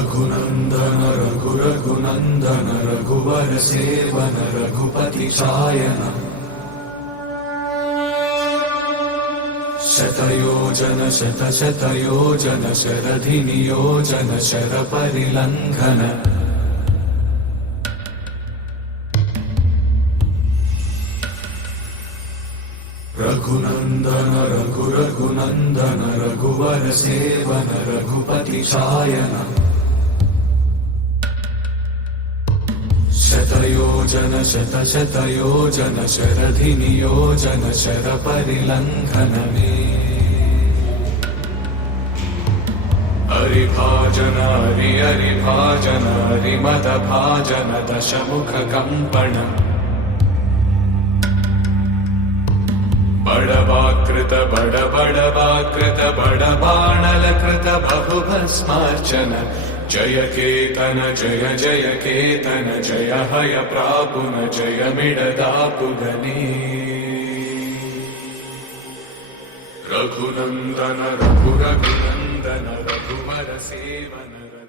रघुनन्दन रघुरघुनन्दन रघुवर seven Raghupati चायन शतयोजन शतशतयोजन शरधि नियोजन sir परिलंघन Raghunandan रघुरघुनन्दन रघुवर seven Raghupati चायन शतयोजन शतशतयोजन शरधि नियोजन sir परिलंघन हरिभाजन हरिभाजन हरिमद भाजन दशमुख कंपन बड़वाकृत बड़वाकृत बड़बाणलकृत बहुभस्मार्चन जय केतन जय जय केतन जय हय प्रापुन जय मिडदापुगनी रघुनन्दन रघुरघुनन्दन रघुवर सेवन